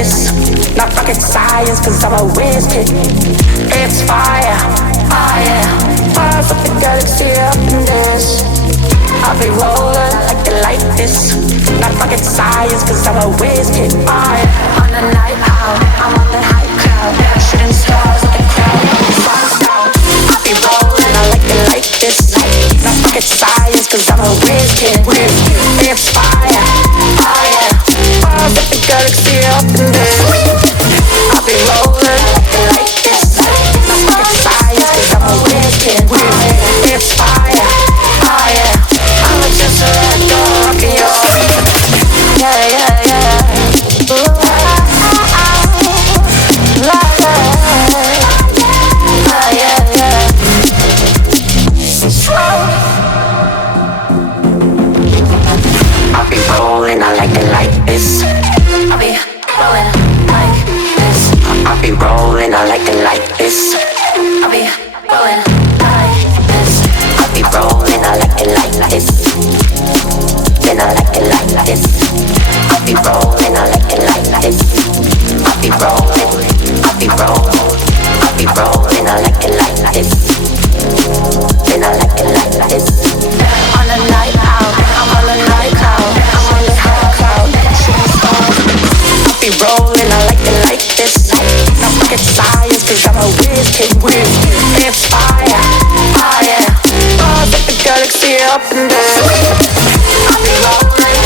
this. Not rocket science, cause I'm a whiz kid. It's fire, fire. Fires up the galaxy up in this. I'll be rolling like this. Not rocket science, cause I'm a whiz kid. Fire. On the night out, I'm on the high crowd. Shooting stars at the crowd. Sun's out. I'll be rolling, I like this. Not rocket science, cause I'm a whiz kid. It's fire, fire. Fires up the galaxy up in this. I'll be rolling like this. Not rocket science, cause I'm a whiz kid. It's fire, fire. I'm just a red dog rocking your yeah, yeah, yeah. Ooh, yeah, yeah. I'll be rolling, I like it like this. I'll be rolling like this. I'll be rolling, I like it like this. I'll be rolling like this. I'll be rolling, I like it like this. Then I like it like this. I'll be rolling, I like it like this. I'll be rolling, I'll be rolling, I'll be rolling, I like it like this. Then I like it like this. On the night out, I'm on the night cloud. I'm on the high cloud, shooting stars. I'll be rolling, I like it like this. Not rocket science, cause I'm a whiz kid. It's fire, fire. Stars at the galaxy up in this. I'll be rolling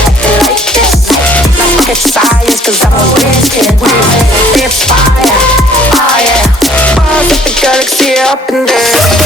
like this. Not rocket science, cause I'm a whiz kid. It's fire, fire. Stars at the galaxy up in this.